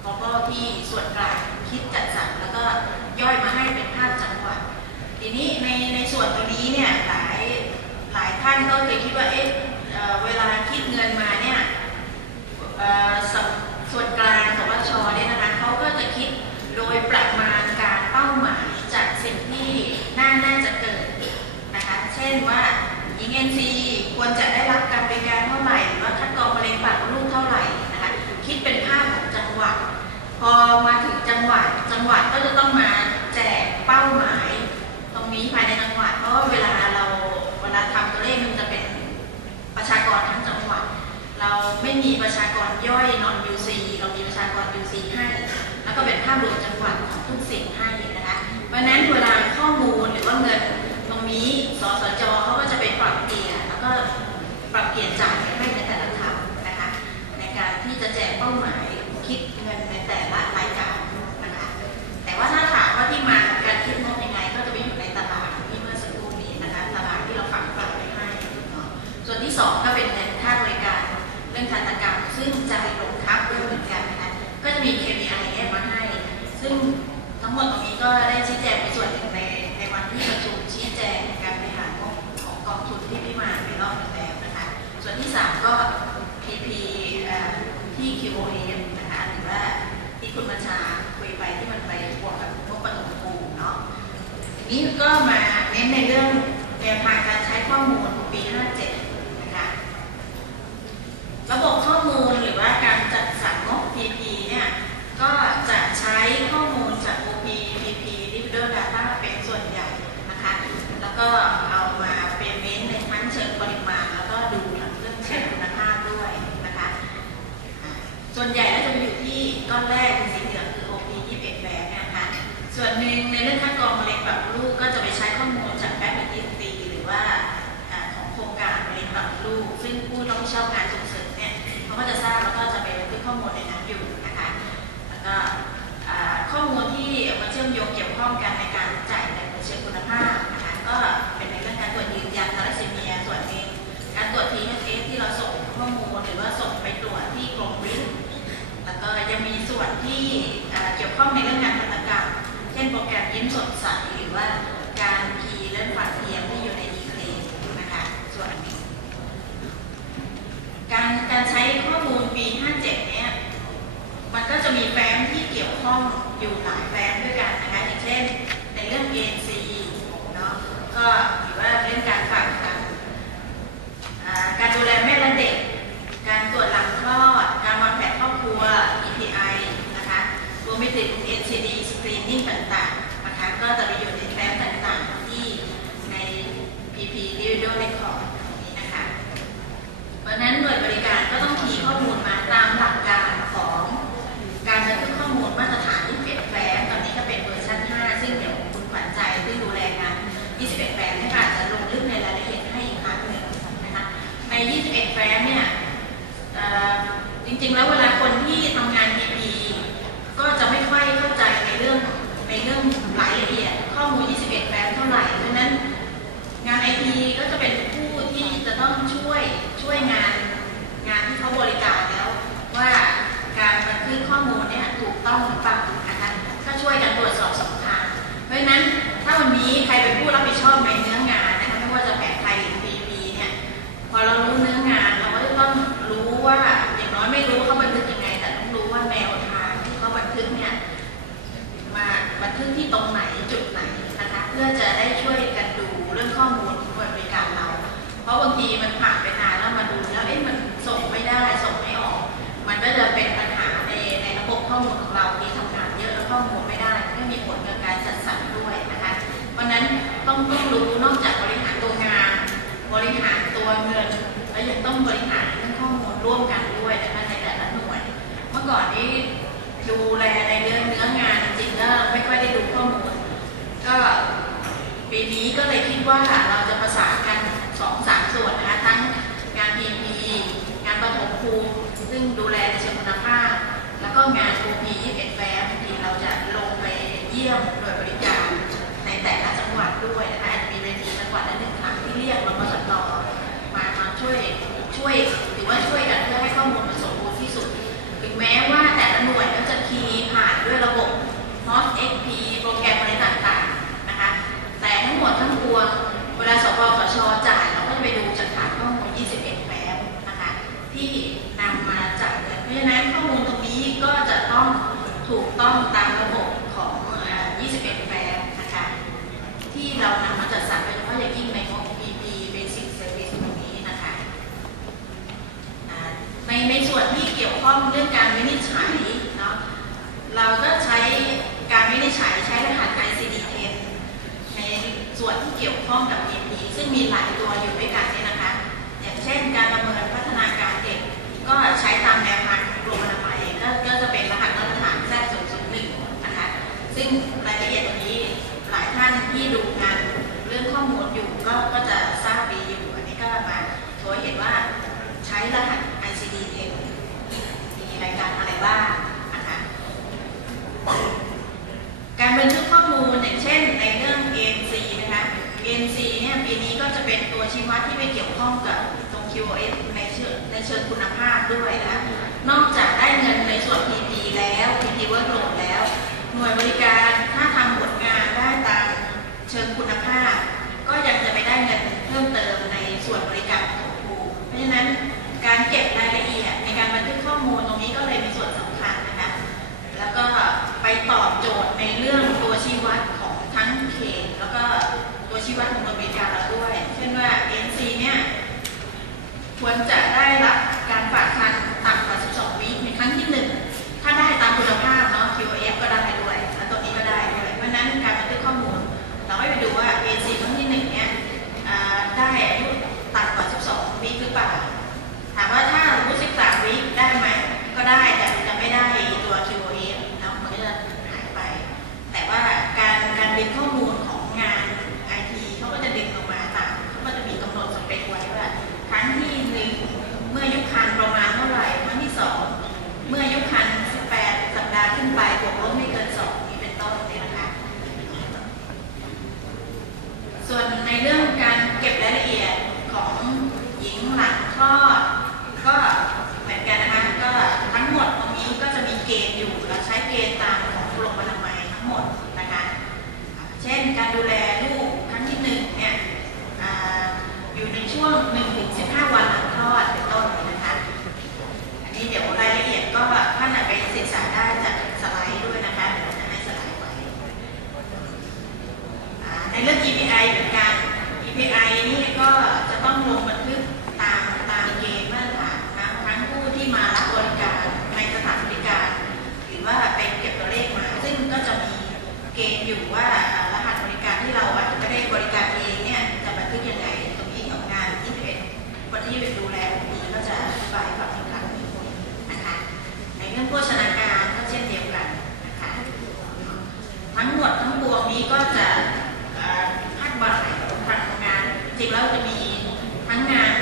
เขาก็ที่ส่วนกลางคิดจัดสรรแล้วก็ย่อยมาให้เป็นภาพจังหวัด ทีนี้ในในส่วนตรงนี้เนี่ยหลายหลายท่านก็เคยคิดว่าเอ๊ะเวลาคิดเงินมาเนี่ยสส่วนกลางสวชเนี่ยนะคะเขาก็จะคิดโดยประมาณการเป้าหมายจากสิ่งที่น่าน่าจะเกิดนะคะเช่นว่าหญิงเอ็นซีควรจะได้รับการบริการเท่าไหร่หรือว่าคัดกรองมะเร็งปากมดลูกเท่าไหร่นะคะคิดเป็นภาพของจังหวัด พอมาถึงจังหวัดจังหวัดก็จะต้องมาแจกเป้าหมาย ตรงนี้ภายในจังหวัดเพราะว่าเวลาเราเวลาทำตัวเลขมันจะเป็นประชากรทั้งจังหวัด เราไม่มีประชากรย่อยนอน UC เรามีประชากร UC ให้ แล้วก็เป็นภาพรวมจังหวัดของทุกสิ่งให้นะคะเพราะนั้นเวลาข้อมูลหรือว่าเงินตรงนี้สสจเขาก็จะไปปรับเปลี่ยนแล้วก็ปรับเปลี่ยนจ่ายให้ในแต่ละคำนะคะในการที่จะแจกเป้าหมาย คิดเงินในแต่ละรายการนะคะแต่ว่าถ้าถามว่าที่มาของการคิดงบยังไง ก็จะไปอยู่ในตารางที่เมื่อสักครู่นี้นะคะตารางที่เราฝังกลับไปให้ส่วนที่สองก็เป็นเงินค่าบริการเรื่องทันตกรรม ซึ่งจ่ายลงทับด้วยเหมือนกันนะคะก็จะมี KPI แยกมาให้ ซึ่งทั้งหมดตรงนี้ก็ได้ชี้แจงไปส่วนหนึ่งในในวันที่ประชุมชี้แจงการบริหารงบของกองทุนที่พี่มาไปรอบหนึงแล้วนะคะส่วนที่สามก็ PP ที่ QOM นะคะหรือว่าที่ คุณบัญชาคุยไปที่มันไปบวกกับพวกปฐมภูมิเนาะทีนี้ก็มาเน้นในเรื่องแนวทางการใช้ข้อมูลปี 57 นะคะระบบข้อมูลหรือว่าการจัดสรรงบ PP เนี่ยก็จะใช้ข้อมูลจาก OP PP Digital Data เป็นส่วนใหญ่นะคะแล้วก็เอามาเป็นเม้นในทั้งเชิงปริมาณ แล้วก็ดูทั้งเรื่องเชิงคุณภาพด้วยนะคะส่วนใหญ่ ข้อมูลที่มาเชื่อมโยงเกี่ยวข้องกันในการจ่ายในเชิงคุณภาพนะคะก็เป็นในเรื่องการตรวจยืนยันทาราซีเมียส่วนหนึ่งการตรวจ THS ที่เราส่งข้อมูลหรือว่าส่งไปตรวจที่กรมวิทย์แล้วก็ยังมีส่วนที่อ่าเกี่ยวข้องในเรื่องงานทันตกรรม เช่นโปรแกรมยิ้มสดใสหรือว่าการคีย์เรื่องฝันเทียมที่อยู่ในอีเคลนะคะ ส่วนนี้ การการใช้ข้อมูลปี 57 เนี่ย มันก็จะมีแฟ้มที่เกี่ยวข้องอยู่หลายแฟ้มด้วยกันนะคะ อย่างเช่น ในเรื่อง ANC เนาะ ก็หรือว่าเรื่องการฝากคันอ่าการดูแลแม่และเด็ก การตรวจหลังคลอด การวางแผนครอบครัว EPI นะคะ รวมไปถึง NCD screening ต่างๆ นะคะ ก็จะไปอยู่ในแฟ้มต่างๆ ที่ใน PP Digital Record นี้นะคะ เพราะฉะนั้นหน่วยบริการก็ต้องคีย์ข้อมูลมาตามหลักการของการบันทึกข้อมูลมาตรฐานที่เปลี่ยนแปลงตอนนี้ก็เป็นเวอร์ชัน5 ซึ่งเดี๋ยวคุณขวัญใจที่ดูแลงาน 21 แฟ้มเนี่ยอาจจะลงลึกในรายละเอียดให้อีกครั้งหนึ่งนะคะ ใน 21 แฟ้มเนี่ยเอ่อจริงๆ แล้วเวลาคนที่ทำงาน PP ก็จะไม่ค่อยเข้าใจในเรื่องในเรื่องรายละเอียด ข้อมูล 21 แฟ้มเท่าไหร่เพราะฉะนั้น งานไอทีก็จะเป็นผู้ที่จะต้องช่วยช่วยงานงานที่เขาบริการแล้ว ว่าการบันทึกข้อมูลเนี่ยถูก ต้องฟังนะคะก็ช่วยกันตรวจสอบสองทางเพราะฉะนั้นถ้าวันนี้ใครเป็นผู้รับผิดชอบใน เราที่ทำงานเยอะแล้วข้อมูลไม่ได้ก็มีผลกับการจัดสรรด้วยนะคะเพราะนั้นต้องต้องรู้นอกจากบริหารตัวงาน บริหารตัวเงิน แล้วยังต้องบริหารเรื่องข้อมูลร่วมกันด้วยนะคะในแต่ละหน่วย เมื่อก่อนนี้ดูแลในเรื่องเนื้องานจริงๆก็ไม่ค่อยได้ดูข้อมูล ก็ปีนี้ก็เลยคิดว่าเราจะประสานกันสองสามส่วนนะคะทั้งงาน PP งานปฐมภูมิซึ่งดูแลในเชิงคุณภาพ ก็งานทูปียี่สิบแฟ้มทีเราจะลงไปเยี่ยมหน่วยบริการในแต่ละจังหวัดด้วยนะคะจะมีเวทีจังหวัดละหนึ่งครั้งที่เรียกมาประสานตมามาช่วยช่วยหรือว่าช่วยกันเพื่อให้ข้อมูลมันสมบูรณ์ที่สุด ถึงแม้ว่าแต่ละหน่วยก็จะคีย์ผ่านด้วยระบบ m o s XP โปรแกรมอะไรต่างๆนะคะแต่ทั้งหมดทั้งปวงเวลาสปสชจ่า ส่วนที่เกี่ยวข้องกับ NP ซึ่งมีหลายตัวอยู่ด้วยกันเนี่ยนะคะ อย่างเช่นการประเมินพัฒนาการเด็ก ก็ใช้ตามแนวทางของกรมอนามัยก็จะเป็นร ด้วยนะ นอกจากได้เงินในส่วน PP แล้ว PP workload แล้ว หน่วยบริการถ้าทำผลงานได้ตามเชิงคุณภาพ ก็ยังจะไปได้เงินเพิ่มเติมในส่วนบริการของครู เพราะฉะนั้นการเก็บรายละเอียดในการบันทึกข้อมูลตรงนี้ก็เลยมีส่วนสำคัญนะคะ แล้วก็ไปตอบโจทย์ในเรื่องตัวชี้วัดของทั้งเขตแล้วก็ตัวชี้วัดของหน่วยบริการเราด้วย เช่นว่า NC เนี่ยควรจะได้รับ การฝากคันต่ำกว่า 12 วิในครั้งที่หนึ่งถ้าได้ตามคุณภาพเนาะ QoF ก็ได้ด้วย แล้วตัวนี้ก็ได้ด้วย เพราะฉะนั้นการบันทึกข้อมูล เราให้ไปดูว่า AC มันงเนี่ยอ่าได้อายุต่ำกว่า 12 วิหรือเปล่า ถามว่าถ้ารู้13 วิได้ไหม ก็ได้ แต่จะไม่ได้ตัว QoF เนาะมันก็จะหายไป แต่ว่าการการดึงข้อมูลของงาน IT เขาก็จะดึงลงมาตามเขาก็จะมีกำหนดสเปคไว้ว่า ครั้งที่หนึ่งเมื่ออายุคันประมาณเท่าไหร่ ครั้งที่สองเมื่ออายุคัน 18 สัปดาห์ขึ้นไปบวกลบไม่เกิน2นี้เป็นต้นนี่นะคะ ส่วนในเรื่องการเก็บรายละเอียดของหญิงหลังคลอด ก็เหมือนกันนะคะ ก็ทั้งหมดตรงนี้ก็จะมีเกณฑ์อยู่เราใช้เกณฑ์ตามของกรมอนามัยทั้ง หมดนะคะ เช่นการดูแลลูกครั้งที่หนึ่งเนี่ยออยู่ในช่วง1ถึง15 วันหลังคลอดเป็นต้นนะคะ อันนี้เดี๋ยวรายละเอียดก็ท่านไปศึกษาได้จากสไลด์ด้วยนะคะเดี๋ยวจะให้สไลด์ไว้ในเรื่อง EPI นี่ก็จะต้องลงบันทึกตามตามเกณฑ์มาตรฐานนะทั้งผู้ที่มารับบริการในสถานบริการ หรือว่าเป็นเก็บตัวเลขมา ซึ่งก็จะมีเกณฑ์อยู่ว่าอ่ารหัสบริการที่เราอาจจะไม่ได้บริการเองเนี่ยจะบันทึกยังไงตรงนี้ของงาน21คนที่ดูแลตรงนี้ก็จะอธิบายให้ฟังอีกครั้งหนึ่งนะคะ ในเรื่องโภชนาการก็เช่นเดียวกันนะคะ ทั้งหมดทั้งปวงนี้ก็จะเอ่อภาคบ่ายทางงาน จริงแล้วจะมีทั้งงาน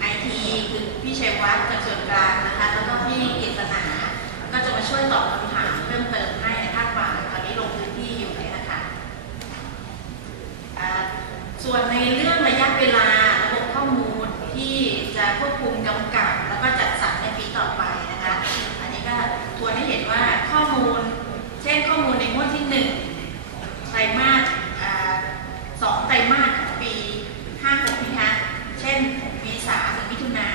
ไอทีคือพี่ชัยวัฒน์จากส่วนกลางนะคะ แล้วก็พี่กิตนา ก็จะมาช่วยตอบคำถามเพิ่มเติมให้ในภาคบ่ายตอนนี้ลงพื้นที่อยู่เลยนะคะอ่าส่วนในเรื่องระยะเวลาระบบข้อมูลที่จะควบคุมกำกับ แล้วก็จัดสรรในปีต่อไปนะคะ อันนี้ก็ทวนให้เห็นว่าข้อมูล เช่นข้อมูลในงวดที่หนึ่งไตรมาสอ่าสองไตรมาสของปีห้าหกนะคะเช่นเมษาถึงมิถุนา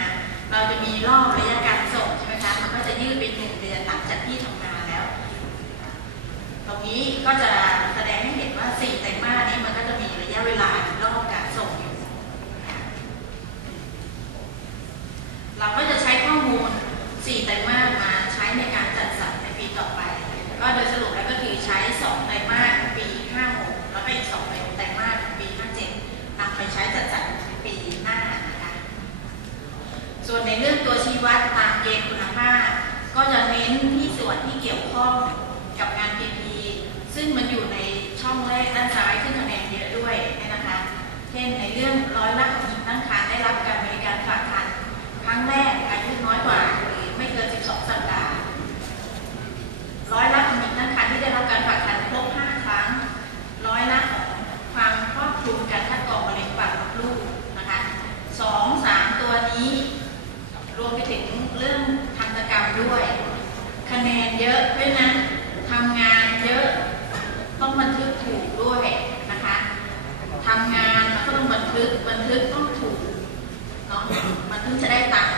เราจะมีรอบระยะการส่งใช่ไหมคะมันก็จะยืดไปหนึ่งเดือนหลังจากที่ทำงานแล้ว ตรง นี้ก็จะแสดงให้เห็นว่าสี่ไตรมาสนี้มันก็จะมีระยะเวลารอบการส่งอยู่ เราก็จะใช้ข้อมูล 4 ไตรมาสมาใช้ในการจัดสรรในปีต่อไป ก็โดยสรุปแล้วก็คือใช้ 2 ไตรมาสของปี 56 แล้วก็อีก 2 ไตรมาสของปี 57นำไปใช้จัดสรรในปีหน้านะคะ ส่วนในเรื่องตัวชี้วัดตามเกณฑ์คุณภาพ ก็จะเน้นที่ส่วนที่เกี่ยวข้องกับงาน PP ซึ่งมันอยู่ใน ช่องแรกด้านซ้ายขึ้นคะแนนเยอะด้วยนะคะ เช่นในเรื่องร้อยละของหญิงตั้งครรภ์ได้รับการบริการฝากคันครั้งแรกอายุน้อยกว่าหรือไม่เกิน 12 สัปดาห์ร้อยละของหญิงตั้งครรภ์ที่ได้รับการฝากคันครบ 5 ครั้ง ร้อยละของความครอบคลุมการคัดกรองมะเร็งปากมดลูกนะคะสองสามตัวนี้ รวมไปถึงเรื่องทันตกรรมด้วย คะแนนเยอะเพราะฉะทำงานเยอะต้องบันทึกถูกด้วยนะคะทำงานมันก็ต้องบัน ทึกบันทึกต้องถูกเนาะมันถึงจะได้ตังค์